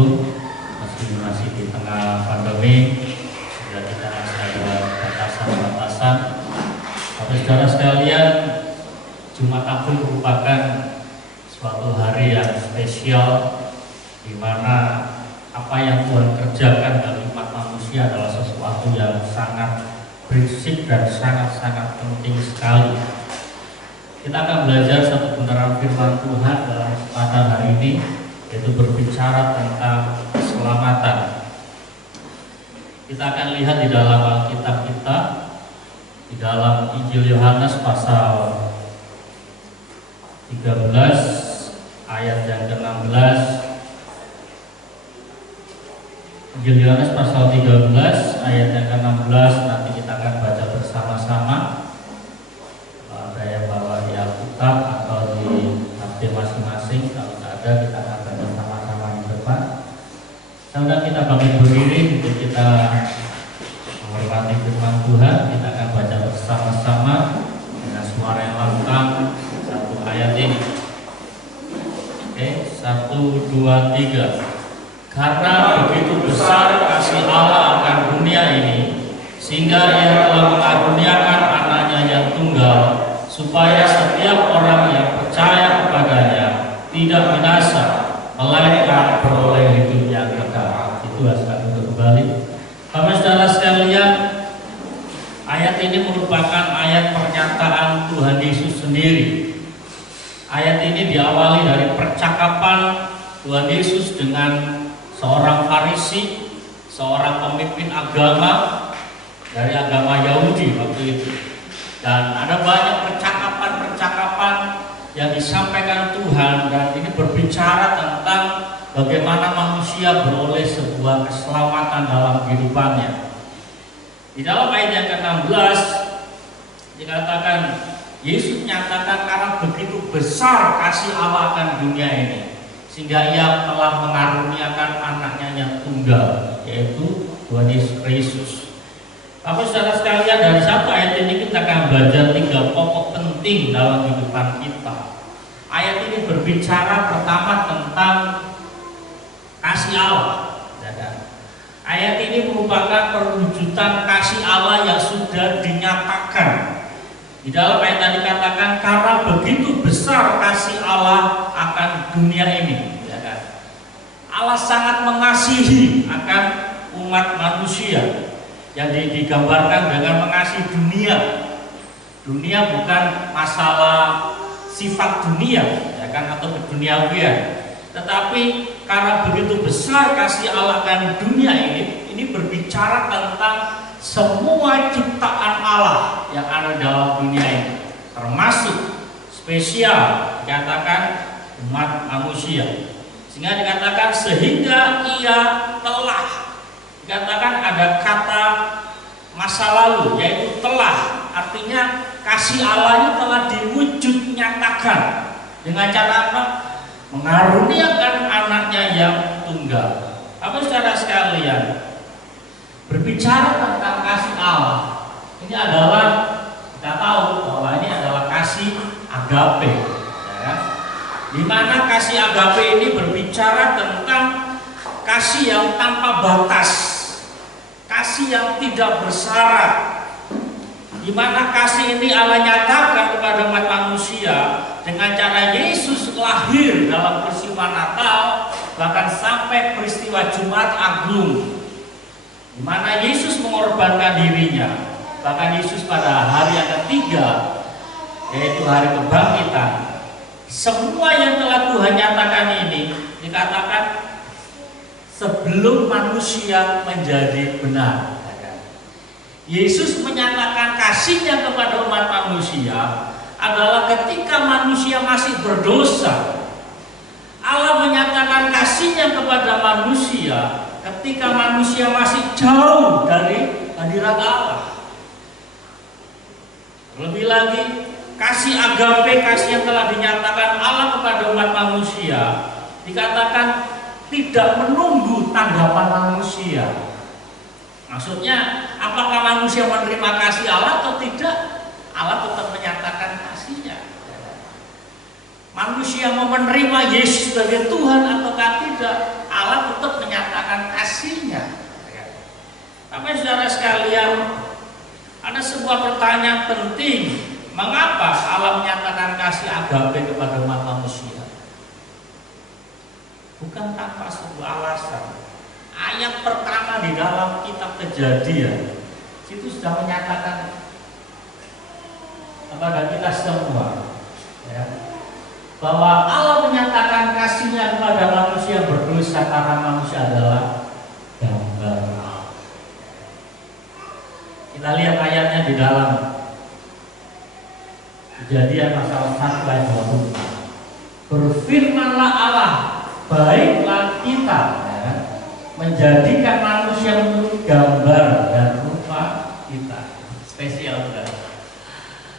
bergabung meski masih di tengah pandemi, sudah kita masih ada batasan-batasan. Tapi saudara sekalian, Jumat Agung merupakan suatu hari yang spesial, di mana apa yang Tuhan kerjakan dalam umat manusia adalah sesuatu yang sangat prinsip dan sangat-sangat penting sekali. Kita akan belajar satu kebenaran firman Tuhan dalam kesempatan hari ini, yaitu berbicara tentang keselamatan. Kita akan lihat di dalam Alkitab kita, di dalam Injil Yohanes pasal 13 ayat yang ke-16. Injil Yohanes pasal 13 ayat yang ke-16, nanti kita akan baca bersama-sama. Ada yang bawa di Alkitab atau di HP masing-masing, kalau tidak ada kita akan baca sama-sama di depan. Sekarang kita bangkit berdiri untuk kita menghormati firman Tuhan. Kita akan baca bersama-sama dengan suara yang lantang satu ayat ini. Oke, 1, 2, 3. Karena begitu besar kasih Allah akan dunia ini, sehingga Ia telah mengaruniakan anaknya yang tunggal, supaya setiap orang yang percaya kepadanya tidak binasa, melainkan beroleh hidup yang kekal. Itu akan untuk kembali. Bapak saudara sekalian, ayat ini merupakan ayat pernyataan Tuhan Yesus sendiri. Ayat ini diawali dari percakapan Tuhan Yesus dengan seorang Farisi, seorang pemimpin agama dari agama Yahudi waktu itu. Dan ada banyak percakapan-percakapan yang disampaikan Tuhan, dan ini berbicara tentang bagaimana manusia beroleh sebuah keselamatan dalam kehidupannya. Di dalam ayat yang ke-16 dikatakan, Yesus menyatakan karena begitu besar kasih Allah akan dunia ini, sehingga Ia telah mengaruniakan anaknya yang tunggal, yaitu Tuhan Yesus Kristus. Bapak saudara sekalian, dari satu ayat ini kita akan belajar 3 pokok penting dalam kehidupan kita. Ayat ini berbicara pertama tentang kasih Allah. Ayat ini merupakan perwujudan kasih Allah yang sudah dinyatakan. Di dalam ayat tadi dikatakan karena begitu besar kasih Allah akan dunia ini. Allah sangat mengasihi akan umat manusia, yang digambarkan dengan mengasihi dunia. Dunia bukan masalah sifat dunia, ya kan, atau keduniawian, tetapi karena begitu besar kasih Allah akan dunia ini berbicara tentang semua ciptaan Allah yang ada dalam dunia ini, termasuk spesial dikatakan umat manusia. Sehingga dikatakan sehingga Ia telah, dikatakan ada kata masa lalu, yaitu telah, artinya kasih Allah ini telah diwujud nyatakan dengan cara apa? Mengaruniakan anaknya yang tunggal. Apa saudara sekalian, berbicara tentang kasih Allah, ini adalah, kita tahu bahwa ini adalah kasih agape, ya. Di mana kasih agape ini berbicara tentang kasih yang tanpa batas, kasih yang tidak bersyarat, di mana kasih ini Allah nyatakan kepada umat manusia dengan cara Yesus lahir dalam peristiwa Natal, bahkan sampai peristiwa Jumat Agung, di mana Yesus mengorbankan dirinya. Bahkan Yesus pada hari yang ketiga, yaitu hari kebangkitan, semua yang telah Tuhan nyatakan ini dikatakan sebelum manusia menjadi benar. Yesus menyatakan kasihnya kepada umat manusia adalah ketika manusia masih berdosa. Allah menyatakan kasihnya kepada manusia ketika manusia masih jauh dari hadirat Allah. Lebih lagi, kasih agape, kasih yang telah dinyatakan Allah kepada umat manusia, dikatakan tidak menunggu tanggapan manusia. Maksudnya, apakah manusia menerima kasih Allah atau tidak? Allah tetap menyatakan kasihnya. Manusia mau menerima Yesus sebagai Tuhan ataukah tidak, Allah Allah tetap menyatakan kasihnya. Tapi saudara sekalian, ada sebuah pertanyaan penting. Mengapa Allah menyatakan kasih agape kepada umat manusia? Bukan tanpa sebuah alasan. Ayat pertama di dalam kitab Kejadian itu sudah menyatakan kepada kita semua, ya, bahwa Allah menyatakan kasihnya kepada manusia berdosa karena manusia adalah gambar Allah. Kita lihat ayatnya di dalam Kejadian pasal 1 ayat 24. Berfirmanlah Allah, baiklah kita, ya, menjadikan manusia menurut gambar dan rupa kita. Spesial juga.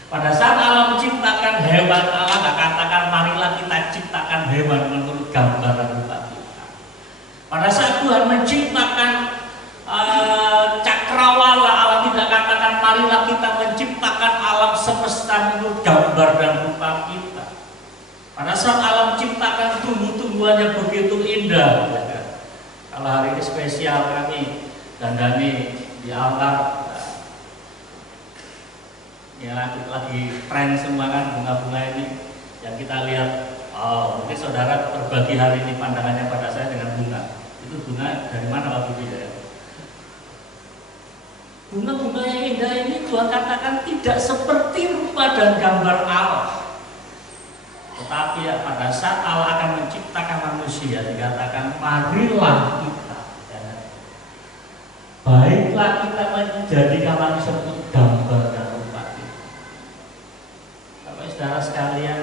Pada saat Allah menciptakan hewan, Allah tidak katakan marilah kita ciptakan hewan menurut gambar dan rupa kita. Pada saat Tuhan menciptakan cakrawala, Allah tidak katakan marilah kita menciptakan alam semesta menurut gambar dan rupa kita. Pada saat Allah menciptakan tumbuh-tumbuhan yang begitu indah, ya kan? Kalau hari ini spesial kami dandani di altar, ya lagi tren semua kan bunga-bunga ini yang kita lihat. Oh, mungkin saudara berbagi hari ini pandangannya pada saya dengan bunga. Itu bunga dari mana Pak Budi ya? Bunga-bunga yang indah ini Tuhan katakan tidak seperti rupa dan gambar Allah. Tetapi ya, pada saat Allah akan menciptakan manusia, dikatakan marilah kita, ya, baiklah kita menjadikan manusia untuk gambar dan rupa kita. Bapak saudara sekalian,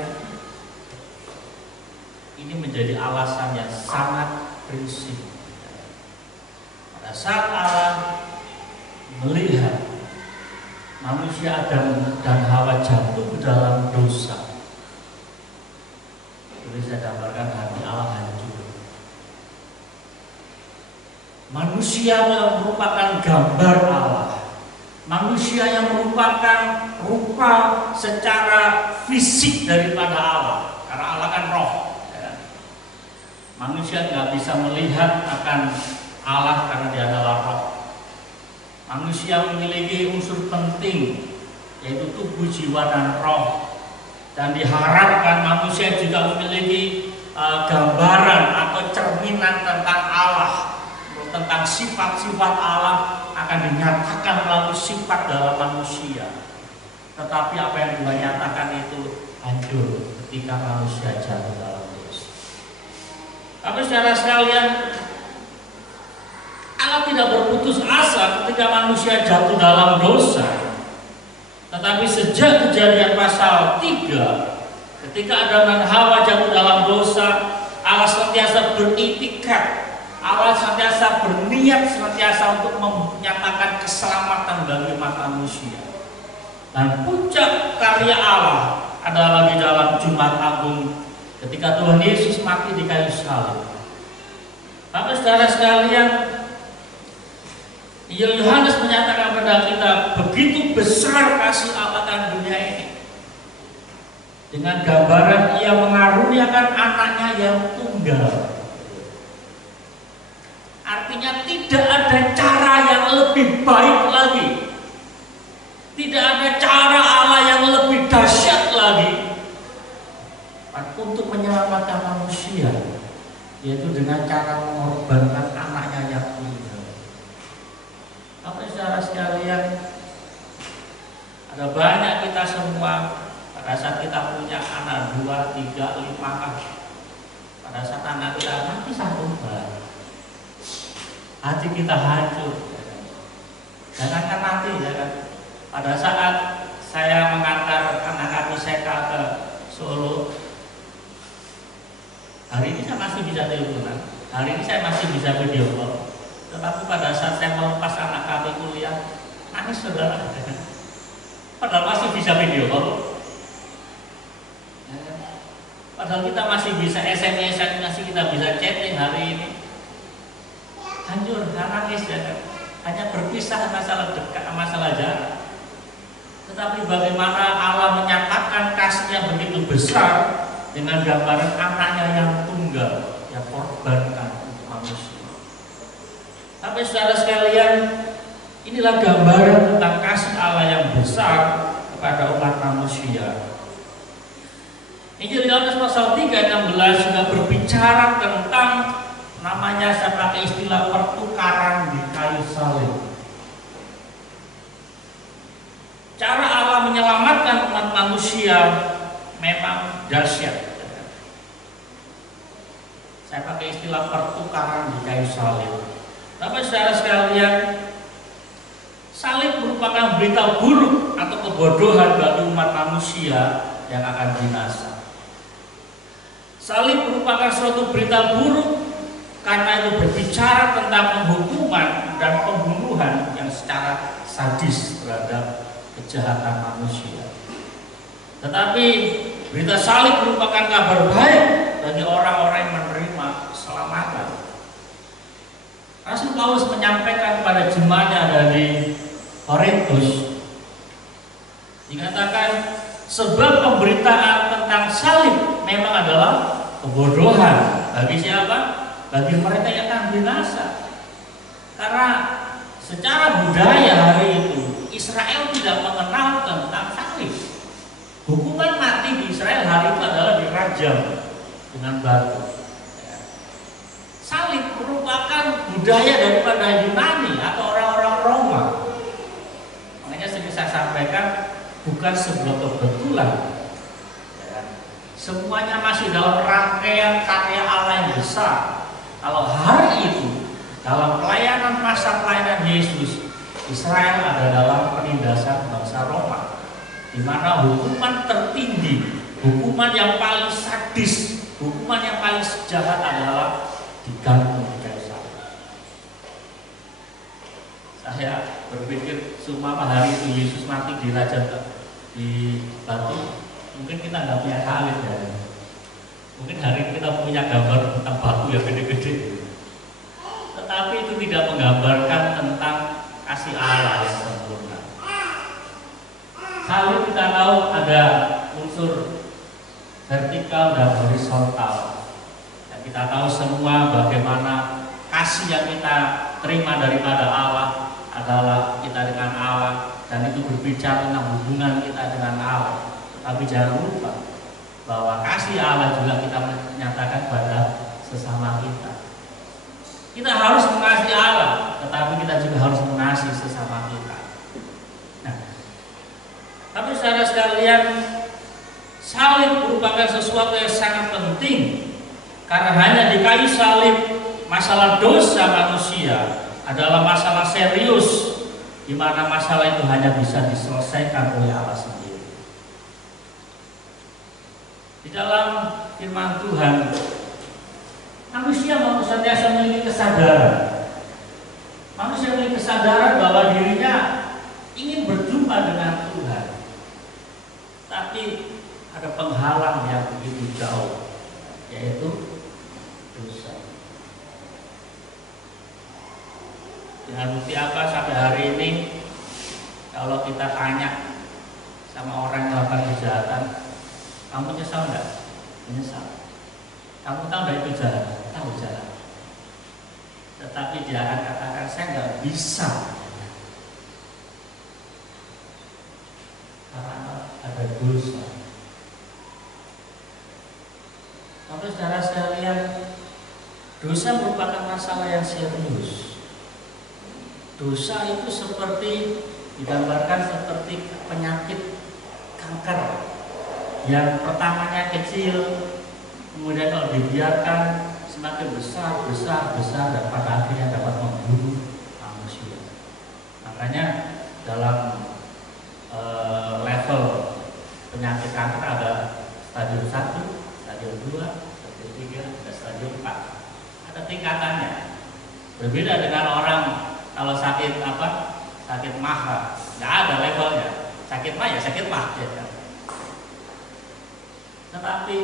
ini menjadi alasan yang sangat prinsip. Pada saat Allah melihat manusia Adam dan Hawa jatuh ke dalam dosa, jadi saya gambarkan hati Allah hancur. Manusia yang merupakan gambar Allah, manusia yang merupakan rupa secara fisik daripada Allah, karena Allah kan roh, ya. Manusia nggak bisa melihat akan Allah karena dia adalah roh. Manusia memiliki unsur penting, yaitu tubuh, jiwa, dan roh. Dan diharapkan manusia juga memiliki gambaran atau cerminan tentang Allah, tentang sifat-sifat Allah akan dinyatakan melalui sifat dalam manusia. Tetapi apa yang Tuhan nyatakan itu hancur ketika manusia jatuh dalam dosa. Tapi saudara sekalian, Allah tidak berputus asa ketika manusia jatuh dalam dosa. Tetapi sejak Kejadian pasal 3, ketika Adam dan Hawa jatuh dalam dosa, Allah senantiasa beriktikad, Allah senantiasa berniat senantiasa untuk menyatakan keselamatan bagi umat manusia. Dan puncak karya Allah adalah di dalam Jumat Agung ketika Tuhan Yesus mati di kayu salib. Tapi saudara sekalian, Yohanes menyatakan kepada kita, begitu besar kasih Allah akan dunia ini, dengan gambaran Ia mengaruniakan anaknya yang tunggal. Artinya tidak ada cara yang lebih baik lagi, tidak ada cara Allah yang lebih dahsyat lagi untuk menyelamatkan manusia, yaitu dengan cara mengorbankan anaknya yang tunggal. Apa saudara sekalian, ada banyak kita semua pada saat kita punya anak 2, 3, 5, pada saat anak kita mati satu hari, hati kita hancur, jangankan mati, ya kan? Pada saat saya mengantar anak kami Seka ke Solo, hari ini saya masih bisa teleponan, hari ini saya masih bisa video call. Tetapi pada saat saya melepas anak kami kuliah, nangis saudara. Padahal masih bisa video call. Padahal kita masih bisa SMS, masih kita bisa chatting hari ini. Hancur, nangis, ya kan? Hanya berpisah masalah dekat, masalah jarak. Tetapi bagaimana Allah menyatakan kasih-Nya begitu besar dengan gambaran anaknya yang tunggal, yang korbankan untuk manusia. Tapi saudara sekalian, inilah gambaran tentang kasih Allah yang besar kepada umat manusia. Injil Yohanes pasal 3:16 juga berbicara tentang namanya, saya pakai istilah pertukaran di kayu salib. Cara Allah menyelamatkan umat manusia memang dahsyat. Saya pakai istilah pertukaran di kayu salib. Tapi saudara sekalian, salib merupakan berita buruk atau kebodohan bagi umat manusia yang akan binasa. Salib merupakan suatu berita buruk karena itu berbicara tentang penghukuman dan pembunuhan yang secara sadis terhadap kejahatan manusia. Tetapi berita salib merupakan kabar baik bagi orang-orang yang menerima keselamatan. Rasul Paulus menyampaikan kepada jemaatnya dari Korintus, dikatakan sebab pemberitaan tentang salib memang adalah kebodohan bagi siapa? Bagi mereka yang akan binasa. Karena secara budaya hari itu Israel tidak mengenal tentang salib. Hukuman mati di Israel hari itu adalah dirajam dengan batu. Salib merupakan budaya daripada Yunani atau orang-orang Roma. Makanya seperti saya sampaikan, bukan sebuah kebetulan. Semuanya masih dalam rangkaian karya Allah yang besar. Kalau hari itu dalam pelayanan, masa pelayanan Yesus, Israel ada dalam penindasan bangsa Roma, di mana hukuman tertinggi, hukuman yang paling sadis, hukuman yang paling sejahat adalah digantung di kayu salib. Saya berpikir seumpama hari itu Yesus mati dirajam di batu, mungkin kita nggak punya salib ya. Mungkin hari ini kita punya gambar tentang batu yang gede-gede, tetapi itu tidak menggambarkan tentang kasih Allah yang sempurna. Salib kita tahu ada unsur vertikal dan horizontal. Kita tahu semua bagaimana kasih yang kita terima daripada Allah adalah kita dengan Allah, dan itu berbicara tentang hubungan kita dengan Allah. Tapi jangan lupa bahwa kasih Allah juga kita menyatakan pada sesama kita. Kita harus mengasihi Allah, tetapi kita juga harus mengasihi sesama kita. Nah, tapi saudara sekalian, salib merupakan sesuatu yang sangat penting. Karena hanya di kayu salib masalah dosa manusia adalah masalah serius, di mana masalah itu hanya bisa diselesaikan oleh Allah sendiri. Di dalam firman Tuhan, manusia senantiasa memiliki kesadaran. Manusia memiliki kesadaran bahwa dirinya ingin berjumpa dengan Tuhan, tapi ada penghalang yang begitu jauh, yaitu dosa. Dengan bukti apa sampai hari ini, kalau kita tanya sama orang yang melakukan kejahatan, kamu menyesal enggak? Menyesal. Kamu tahu enggak itu jahat? Tahu jahat. Tetapi dia akan katakan, saya enggak bisa, karena ada dosa. Tapi saudara sekalian, dosa merupakan masalah yang serius. Dosa itu seperti digambarkan seperti penyakit kanker yang pertamanya kecil, kemudian kalau dibiarkan semakin besar dan pada akhirnya dapat membunuh manusia. Makanya dalam level penyakit kanker ada stadium 1, stadium 2, stadium 3, dan stadium 4. Ada tingkatannya. Berbeda dengan orang kalau sakit sakit maha, nggak ada levelnya. Sakit mah ya sakit mah ya. Tetapi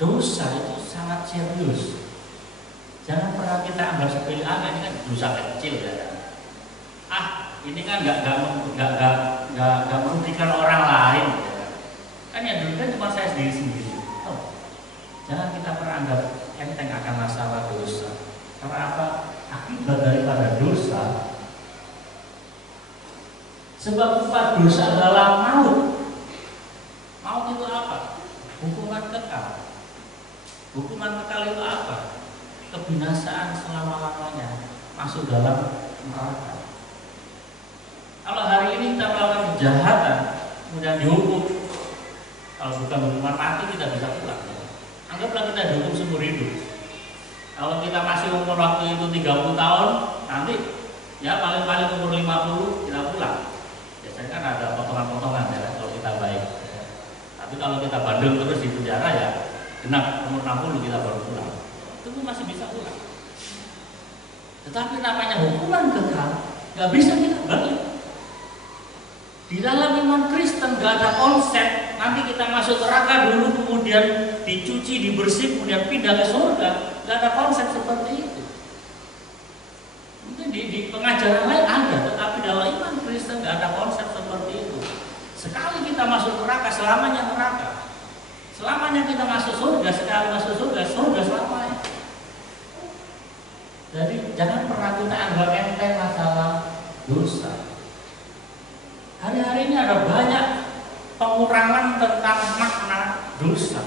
dosa itu sangat serius. Jangan pernah kita anggap sepele, ini kan dosa kecil ya. Ini kan nggak merugikan orang lain. Ya. Kan yang dirugikan cuma saya sendiri. Jangan kita pernah anggap enteng akan masalah dosa. Karena apa? akibat daripada dosa. Sebab upah dosa adalah maut. Maut itu apa? Hukuman kekal. Hukuman kekal itu apa? Kebinasaan selama-lamanya, masuk dalam neraka. Kalau hari ini kita melakukan kejahatan, kemudian dihukum, kalau bukan hukuman mati kita bisa pulang. Anggaplah kita dihukum seumur hidup. Kalau kita masih umur waktu itu 30 tahun, nanti ya paling-paling umur 50 kita pulang. Biasanya kan ada potongan-potongan ya kalau kita baik. Tapi kalau kita bandel terus di penjara ya genap umur 60 kita baru pulang. Itu pun masih bisa pulang. Tetapi namanya hukuman kekal nggak bisa kita balik. Di dalam iman Kristen nggak ada konsep nanti kita masuk neraka dulu kemudian dicuci, dibersih, kemudian pindah ke surga. Nggak ada konsep seperti itu. Mungkin di pengajaran lain ada, tetapi dalam iman Kristen nggak ada konsep seperti itu. Sekali kita masuk neraka, selamanya neraka. Selamanya kita masuk surga, sekali masuk surga, surga selamanya. Jadi jangan pernah kita anggap enteng masalah dosa. Hari-hari ini ada banyak pengurangan tentang makna dosa.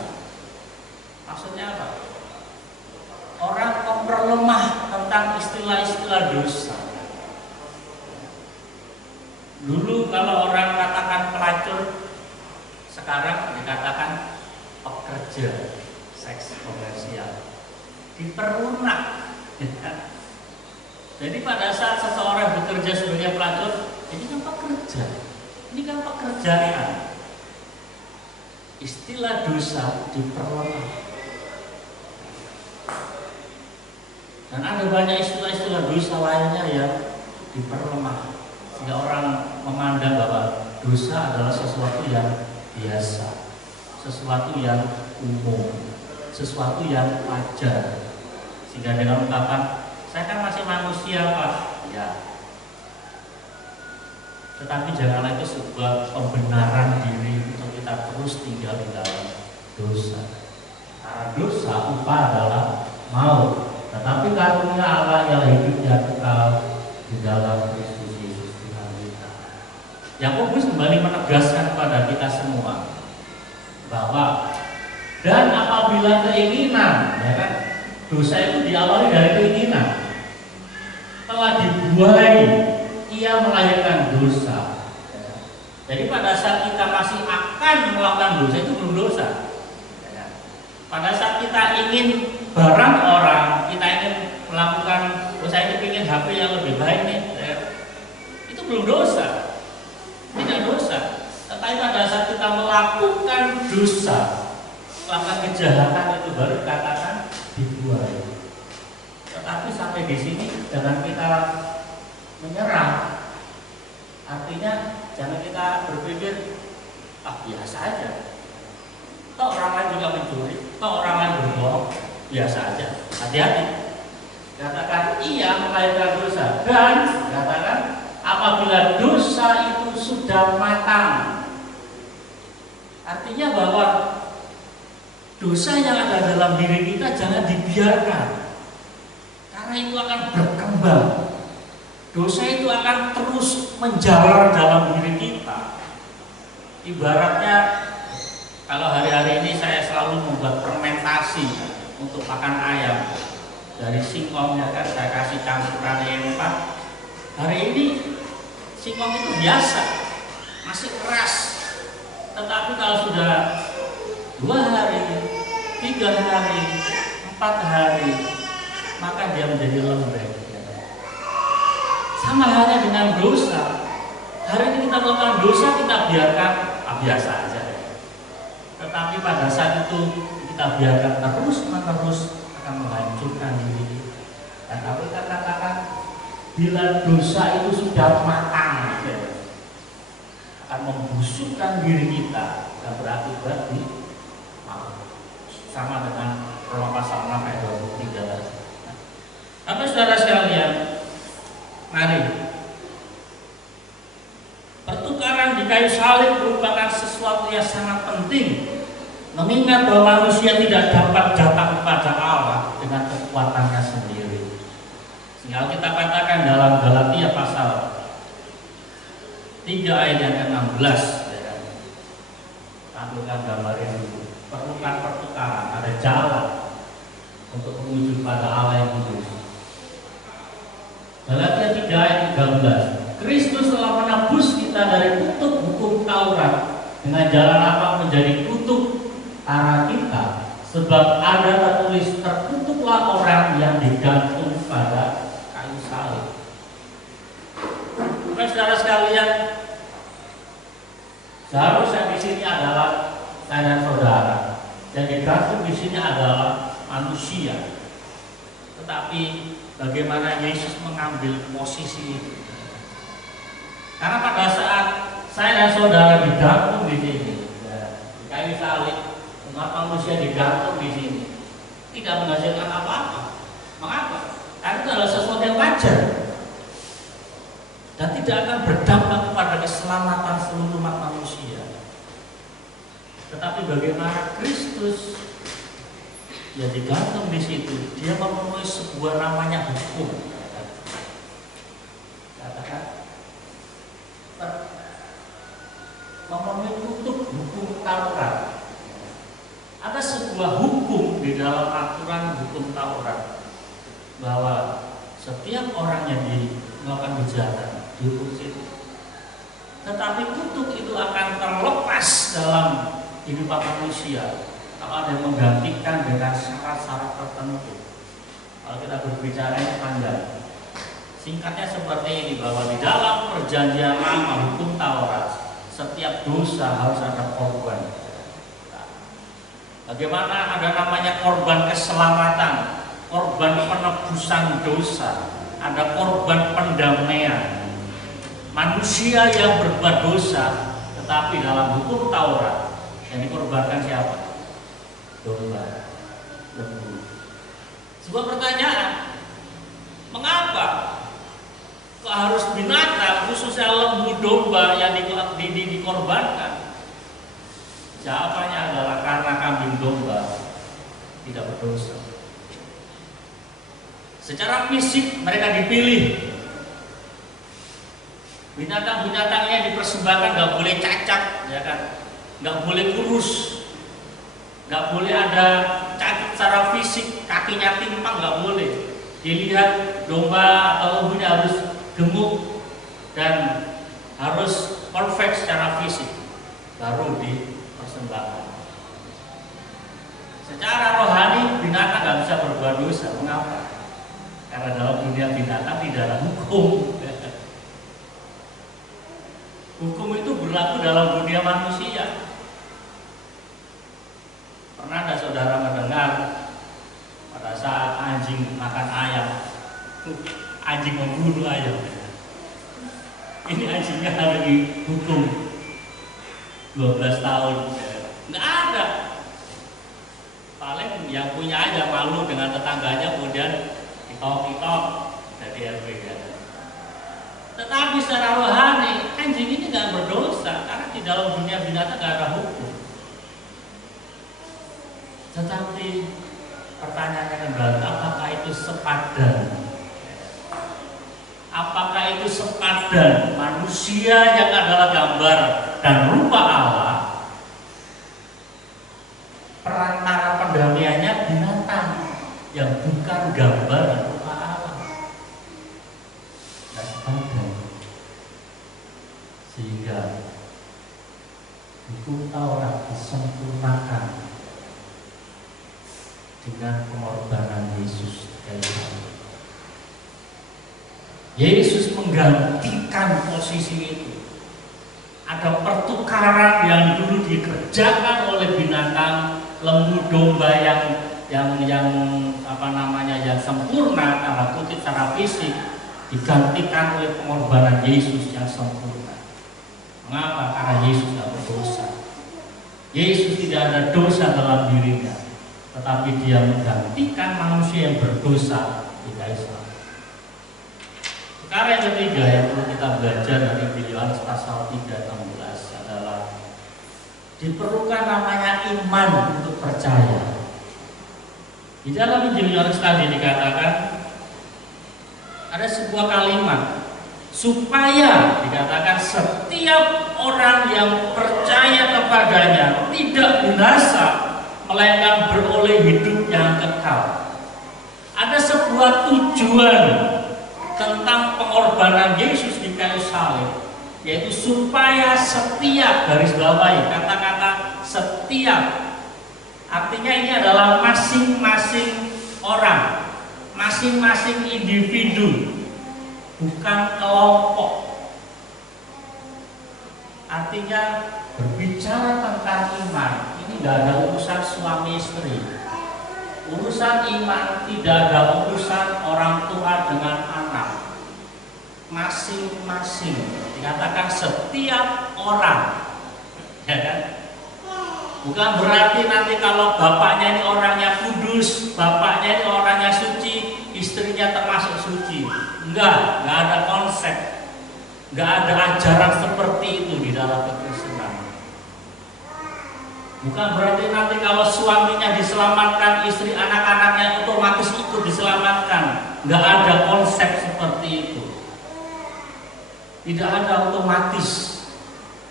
Maksudnya apa? Orang memperlemah tentang istilah-istilah dosa. Dulu kalau orang katakan pelacur, sekarang dikatakan pekerja seks komersial, diperlunak. Jadi pada saat seseorang bekerja sebagai pelacur, ini kan pekerja, ini kan pekerjaan. Istilah dosa diperlunak. Dan ada banyak istilah-istilah dosa lainnya yang diperlemah, sehingga orang memandang bahwa dosa adalah sesuatu yang biasa, sesuatu yang umum, sesuatu yang wajar. Sehingga dengan ungkapan, saya kan masih manusia Pak, ya. Tetapi janganlah itu sebuah pembenaran diri untuk kita terus tinggal di dalam dosa. Karena dosa upah adalah maut. Tetapi karunia Allah ialah hidup yang kekal di dalam Kristus Yesus Tuhan kita. Yakobus kembali menegaskan kepada kita semua bahwa dan apabila keinginan, ya kan, dosa itu diawali dari keinginan, telah dibuai, ia melahirkan dosa. Jadi pada saat kita masih akan melakukan dosa itu belum dosa. Pada saat kita ingin barang orang, kita ingin melakukan, saya ingin HP yang lebih baik nih, itu belum dosa, tidak dosa. Tetapi pada saat kita melakukan dosa, melakukan kejahatan itu baru katakan dibuai. Tetapi sampai di sini jangan kita menyerah. Artinya jangan kita berpikir biasa aja. Toh orang lain juga mencuri, toh orang lain berbohong, biasa aja. Hati-hati. Katakan iya melahirkan dosa dan katakan apabila dosa itu sudah matang. Artinya bahwa dosa yang ada dalam diri kita jangan dibiarkan, karena itu akan berkembang. Dosa itu akan terus menjalar dalam diri kita. Ibaratnya kalau hari-hari ini saya selalu membuat fermentasi untuk pakan ayam dari singkongnya kan saya kasih campuran empat. Hari ini singkong itu biasa, masih keras. Tetapi kalau sudah 2 hari, 3 hari, 4 hari, maka dia menjadi lembek. Sama halnya dengan dosa. Hari ini kita melakukan dosa, kita biarkan biasa aja. Tetapi pada saat itu kita biarkan terus-menerus akan menghancurkan diri kita. Dan kalau kita katakan bila dosa itu sudah matang, akan membusukkan diri kita dan berakibat di maut. Sama dengan Roma pasal 6 ayat 23. Apa saudara sekalian? Mari. Pertukaran di kayu salib merupakan sesuatu yang sangat penting, mengingat bahwa manusia tidak dapat datang kepada Allah dengan kekuatannya sendiri. Sehingga kita katakan dalam Galatia pasal 3 ayat yang ke-16, ya kan? Tampilkan gambar yang perlukan pertukaran, ada jalan untuk menuju pada Allah yang kudus. Galatia 3 ayat 13. Kristus telah menebus kita dari kutuk hukum Taurat dengan jalan apa menjadi kutuk tara kita, sebab ada tertulis terkutuklah orang yang digantung pada kayu salib. Bukan saudara sekalian, seharusnya di sini adalah saya dan saudara, yang digantung di sini adalah manusia. Tetapi bagaimana Yesus mengambil posisi itu? Karena pada saat saya dan saudara digantung di sini, ya, di kayu salib, umat manusia digantung di sini, tidak menghasilkan apa-apa. Mengapa? Karena itu adalah sesuatu yang wajar dan tidak akan berdampak kepada keselamatan seluruh umat manusia. Tetapi bagaimana Kristus, ya digantung di situ, dia memenuhi sebuah namanya hukum. Katakan memenuhi kutuk hukum Taurat. Ada sebuah hukum di dalam aturan hukum Taurat bahwa setiap orang yang melakukan kejahatan dihukum situ. Tetapi kutuk itu akan terlepas dalam kehidupan manusia kalau ada yang menggantikan dengan syarat-syarat tertentu. Kalau kita berbicara yang panjang, singkatnya seperti ini, bahwa di dalam perjanjian lama hukum Taurat, setiap dosa harus ada korban. Bagaimana ada namanya korban keselamatan, korban penebusan dosa, ada korban pendamaian. Manusia yang berbuat dosa, tetapi dalam hukum Taurat yang dikorbankan siapa? Domba, lembu. Sebuah pertanyaan, mengapa kok harus binatang, khususnya lembu, domba yang dikorbankan? Jawabannya adalah karena kambing domba tidak berdosa. Secara fisik mereka dipilih. Binatang-binatangnya dipersembahkan, nggak boleh cacat, ya kan? Nggak boleh kurus, nggak boleh ada cacat secara fisik, kakinya timpang, nggak boleh. Dilihat domba atau lembunya harus gemuk dan harus perfect secara fisik, baru dipersembahkan. Secara rohani binatang nggak bisa berbuat dosa. Mengapa? Karena dalam dunia binatang tidak ada hukum. Hukum itu berlaku dalam dunia manusia. Pernah ada saudara mendengar pada saat anjing makan ayam, anjing membunuh ayam? Ini anjingnya harus dihukum 12 tahun. Nggak ada. Paling yang punya aja malu dengan tetangganya, kemudian ditok-ditok dari RW. Tetapi secara rohani anjing ini nggak berdosa karena di dalam dunia binatang nggak ada hukum. Tetapi pertanyaannya kembali, apakah itu sepadan? Apakah itu sepadan manusia yang adalah gambar dan rupa Allah, perantara pendamaiannya binatang yang bukan gambar dan rupa Allah? Tidak sepadan. Sehingga hukum Taurat disempurnakan dengan pengorbanan Yesus dari salib. Yesus menggantikan posisi itu. Ada pertukaran yang dulu dikerjakan oleh binatang, lembu, domba yang sempurna karena kutip secara fisik, digantikan oleh pengorbanan Yesus yang sempurna. Mengapa? Karena Yesus tidak berdosa. Yesus tidak ada dosa dalam dirinya, tetapi dia menggantikan manusia yang berdosa di kayu salib. Perkara yang ketiga yang perlu kita belajar dari Yohanes pasal 3:16 adalah diperlukan namanya iman untuk percaya. Di dalam Injil Yohanes tadi dikatakan Ada sebuah kalimat, supaya dikatakan setiap orang yang percaya kepadanya tidak binasa, melainkan beroleh hidup yang kekal. Ada sebuah tujuan tentang pengorbanan Yesus di kayu salib, yaitu supaya setiap, garis bawahi kata-kata setiap, artinya ini adalah masing-masing orang, masing-masing individu, bukan kelompok. Artinya berbicara tentang iman, ini tidak ada urusan suami istri. Urusan iman tidak ada urusan orang tua dengan anak. Masing-masing, dikatakan setiap orang, ya kan? Bukan berarti nanti kalau bapaknya ini orangnya kudus, bapaknya ini orangnya suci, istrinya termasuk suci. Enggak ada konsep, enggak ada ajaran seperti itu di dalam kekristenan. Bukan berarti nanti kalau suaminya diselamatkan, istri anak-anaknya otomatis ikut diselamatkan. Enggak ada konsep seperti itu. Tidak ada otomatis.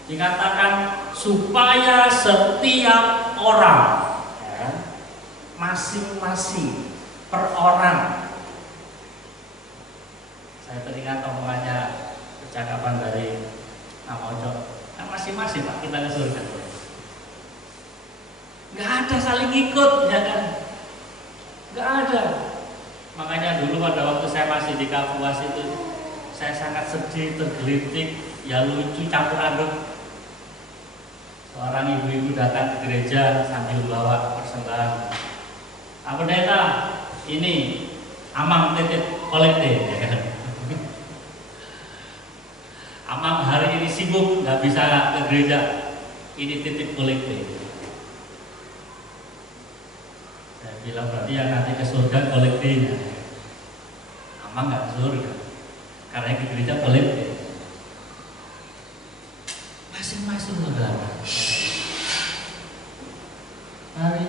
Dikatakan supaya setiap orang, ya, masing-masing per orang. Saya teringat omongannya percakapan dari Nam Ojo, kan masing-masing Pak kita ke surga. Nggak ada saling ikut, ya kan? Nggak ada. Makanya dulu pada waktu saya masih di Kapuas itu, saya sangat sedih, tergelitik, ya lucu, campur aduk. Seorang ibu-ibu datang ke gereja sambil bawa persembahan. Pak Pendeta, ini Amang titip kolektif, ya kan? Amang hari ini sibuk, nggak bisa ke gereja. Ini titip kolektif. Saya bilang berarti yang nanti ke surga kolektifnya. Amang nggak ke surga, karena ke gereja kolektif. Masing-masing saudara. Hari,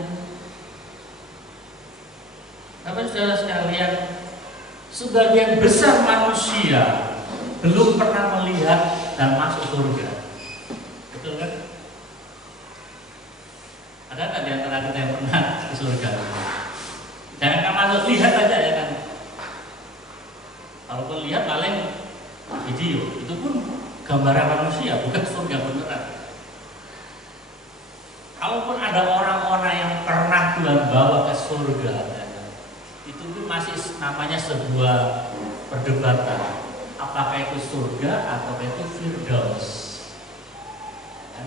tapi saudara sekalian, sebagian besar manusia belum pernah melihat dan masuk surga. Betul kan? Ada nggak di antara kita yang pernah ke surga? Jangan kan masuk, lihat aja ya kan. Kalaupun lihat paling video, itu pun gambaran manusia, bukan surga beneran. Kalaupun ada orang-orang yang pernah Tuhan bawa ke surga, ya kan? Itu pun masih namanya sebuah perdebatan. Apakah itu surga atau itu firdaus? Ya,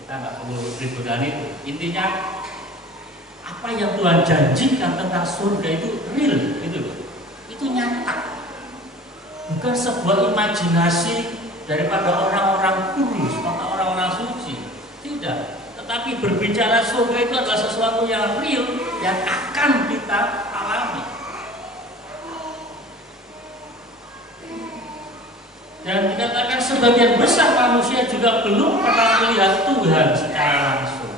kita nggak perlu ributan itu. Intinya apa yang Tuhan janjikan tentang surga itu real, gitu. Itu nyata. Bukan sebuah imajinasi daripada orang-orang kudus atau orang-orang suci. Tidak. Tetapi berbicara surga itu adalah sesuatu yang real yang akan kita alami. Dan dikatakan sebagian besar manusia juga belum pernah melihat Tuhan secara langsung.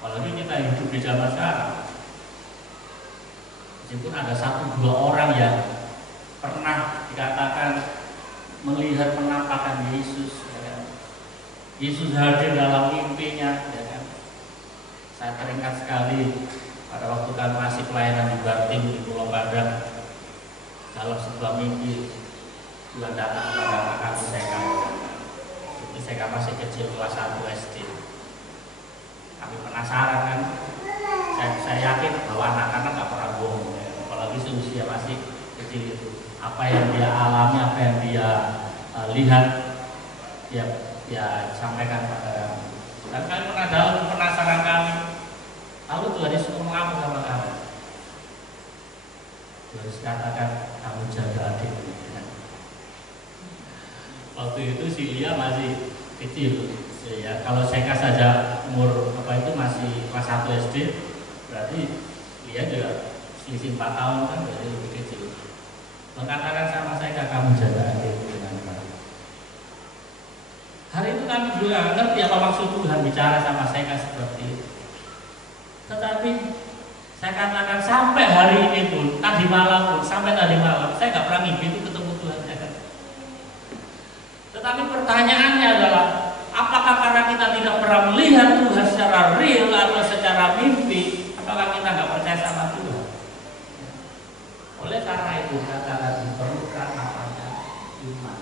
Apalagi kita hidup di zaman sekarang. Meskipun ada 1-2 orang yang pernah dikatakan melihat penampakan Yesus, ya kan? Yesus hadir dalam mimpinya, ya kan? Saya teringat sekali pada waktu kami masih pelayanan di Bartim di Pulau Padang. Dalam sebuah mimpi Tuhan datang kepada kami Seka. Itu Seka masih kecil, kelas 1 SD. Kami penasaran kan. Saya yakin bahwa anak-anak nggak pernah bohong, ya. Apalagi seusia masih kecil itu. Apa yang dia alami, apa yang dia lihat, dia sampaikan pada kami. Dan kami pernah dalam penasaran kami. Lalu Tuhan Yesus ngomong apa sama kami? Terus katakan kamu jaga adikmu. Waktu itu si Lia masih kecil, ya. Kalau Seka saja umur itu masih kelas 1 SD, berarti Lia juga selisih 4 tahun kan, jadi lebih kecil. Mengatakan sama Seka kamu jaga adikmu dengan baik. Hari itu kami juga ngerti apa maksud Tuhan bicara sama Seka seperti itu. Tetapi Saya katakan sampai hari ini pun, tadi malam pun, sampai tadi malam, saya nggak pernah mimpi itu ketemu Tuhan. Saya kata. Tetapi pertanyaannya adalah, apakah karena kita tidak pernah melihat Tuhan secara real atau secara mimpi, apakah kita nggak percaya sama Tuhan? Oleh karena itu, katakan diperlukan namanya iman.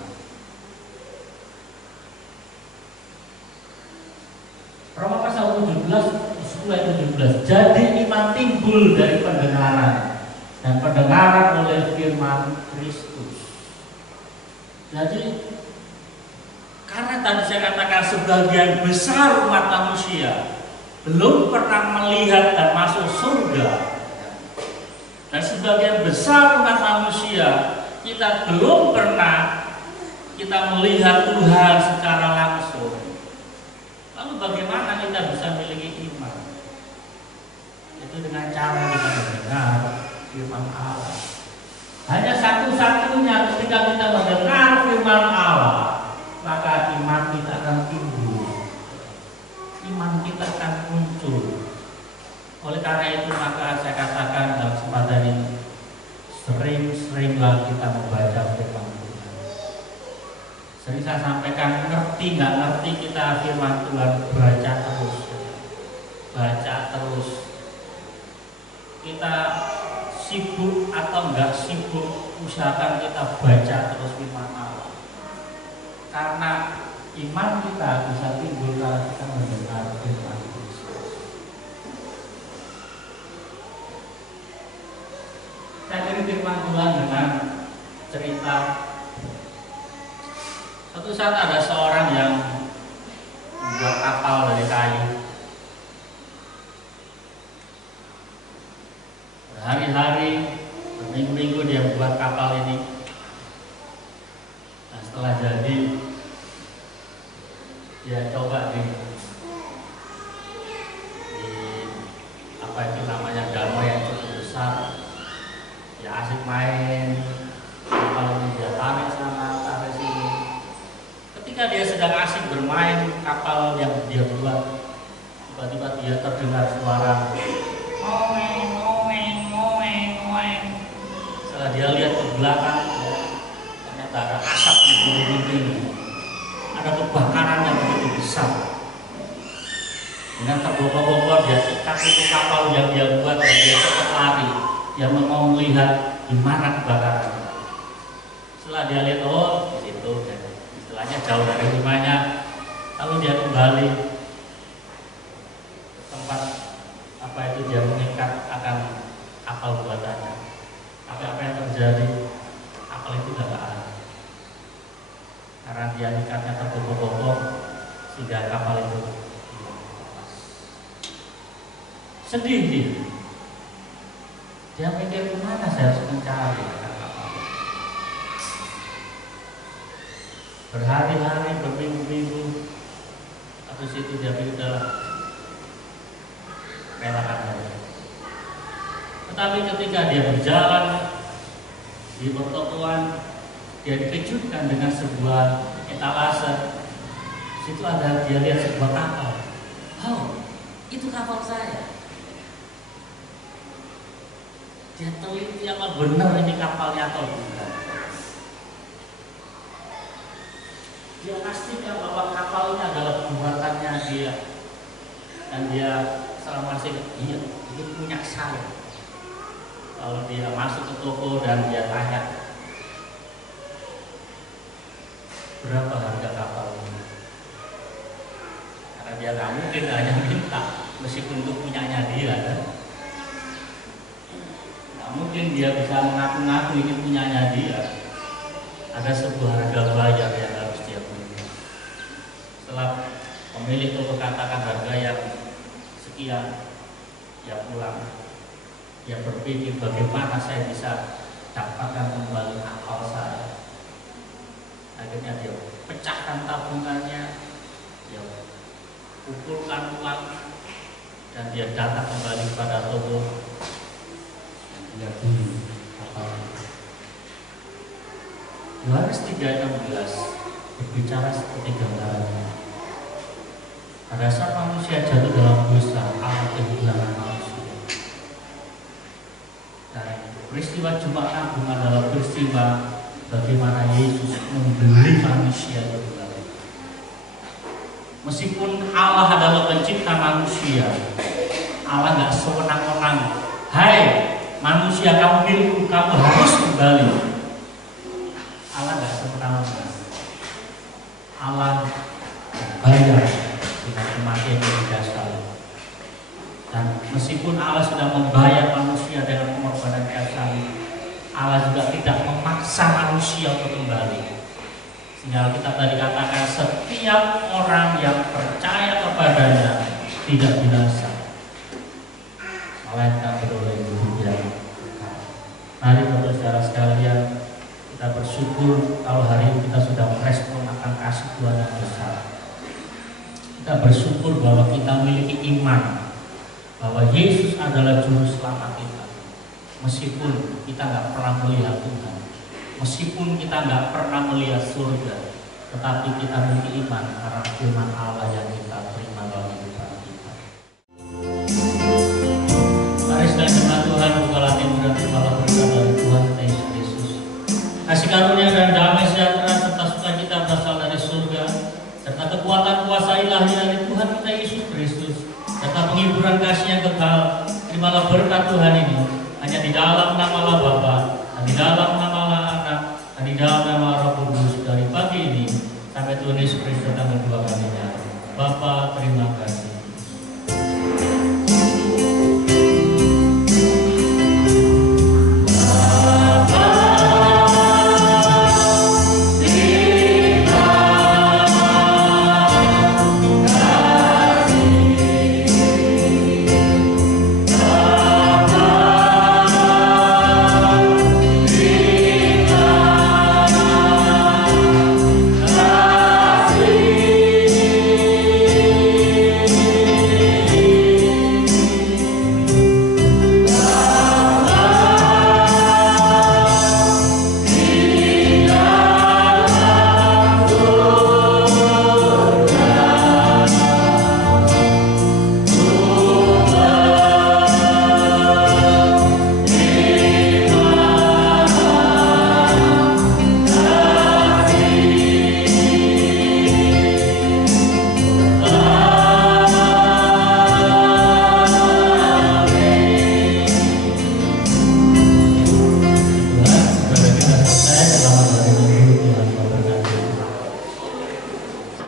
Roma pasal 17, 10-17. Jadi iman timbul dari pendengaran, dan pendengaran oleh firman Kristus. Jadi karena tadi saya katakan sebagian besar umat manusia belum pernah melihat dan masuk surga, dan sebagian besar umat manusia kita belum pernah melihat Tuhan secara langsung. Lalu bagaimana kita bisa memiliki iman? Itu dengan cara kita mendengar firman Allah. Hanya satu-satunya ketika kita mendengar firman Allah, maka iman kita akan timbul, iman kita akan muncul. Oleh karena itu maka saya katakan dalam kesempatan ini, sering-seringlah kita membaca firman Tuhan. Sering saya sampaikan, ngerti nggak ngerti kita firman Tuhan, baca terus, baca terus. Kita sibuk atau enggak sibuk, usahakan kita baca terus firman Allah. Karena iman kita bisa timbul kalau kita mendengar firman Kristus. Saya beri firman Tuhan dengan cerita. Suatu saat ada seorang yang membuat kapal dari kayu. Berhari-hari, berminggu-minggu dia membuat kapal ini. Nah, setelah jadi, dia coba di apa itu namanya, danau yang cukup besar. Ya asik main, kapal ini dia tarik sana, tarik sini. Ketika dia sedang asik bermain kapal yang dia buat, tiba-tiba dia terdengar suara ngoweng, ngoweng, ngoweng, ngoweng. Setelah dia lihat ke belakang, ternyata ada asap di gunung-gunung. Ada kebakaran yang begitu besar. Dengan terbongkar-bongkar dia ikat itu kapal yang dia buat dan dia cepat lari. Dia mau melihat di mana kebakaran. Setelah dia lihat, oh di situ, istilahnya jauh dari rumahnya. Lalu dia kembali ke tempat apa itu, dia mengikat akan kapal buatannya. Tapi apa yang terjadi? Kapal itu tidak ada. Karena dia ikatnya terbongkar-bongkar sehingga kapal itu lepas. Sedih dia. Dia mikir kemana saya harus mencari kapal. Berhari-hari, berminggu-minggu, habis itu dia pikir udahlah, relakan saja. Tetapi ketika dia berjalan di pertokoan, dia dikejutkan dengan sebuah etalase. Situ ada, dia lihat sebuah kapal. Oh, itu kapal saya. Dia teliti apa benar ini kapalnya atau bukan. Dia pastikan bahwa kapalnya adalah buatannya dia. Dan dia selama masih, iya, itu punya saya. Lalu dia masuk ke toko dan dia tanya, berapa harga kapal ini? Karena dia nggak mungkin hanya minta, meskipun itu punyanya dia kan. Nggak mungkin dia bisa mengaku-ngaku ini punyanya dia. Ada sebuah harga bayar yang harus dia beli. Setelah pemilik toko katakan harga yang sekian, dia pulang. Dia berpikir bagaimana saya bisa dapatkan kembali kapal saya. Akhirnya dia pecahkan tabungannya, dia kumpulkan uang, dan dia datang kembali pada toko. Dia beli kapal. Yohanes 3:16 berbicara seperti gambarannya. Pada saat manusia jatuh dalam dosa, Allah kehilangan manusia. peristiwa Jumat Agung adalah peristiwa bagaimana Yesus membeli manusia itu kembali. Meskipun Allah adalah pencipta manusia, Allah nggak sewenang-wenang. Hai manusia, kamu milikku, kamu harus kembali. Allah nggak sewenang-wenang. Allah bayar dengan kematian yang dasar. Dan meskipun Allah sudah membayar manusia dengan pengorbanan dasar, Allah juga tidak memaksa manusia untuk kembali. Sehingga kita tadi katakan setiap orang yang percaya kepadanya tidak binasa, melainkan beroleh hidup yang kekal. Mari saudara sekalian, kita bersyukur kalau hari ini kita sudah merespon akan kasih Tuhan yang besar. Kita bersyukur bahwa kita memiliki iman bahwa Yesus adalah juru selamat kita. Meskipun kita nggak pernah melihat Tuhan, meskipun kita nggak pernah melihat surga, tetapi kita memiliki iman karena firman Allah yang kita terima dalam kehidupan kita. Mari sedang jemaat Tuhan, bukalah hati dan terimalah berkat dari Tuhan kita Yesus Kristus. Kasih karunia dan damai sejahtera serta sukacita berasal dari surga, serta kekuatan kuasa ilahi dari Tuhan kita Yesus Kristus, serta penghiburan kasih yang kekal. Terimalah berkat Tuhan ini hanya di dalam nama Allah Bapa, dan di dalam nama Allah Anak, dan di dalam nama Roh Kudus dari pagi ini sampai Tuhan Yesus Kristus datang kedua kalinya. Bapa, terima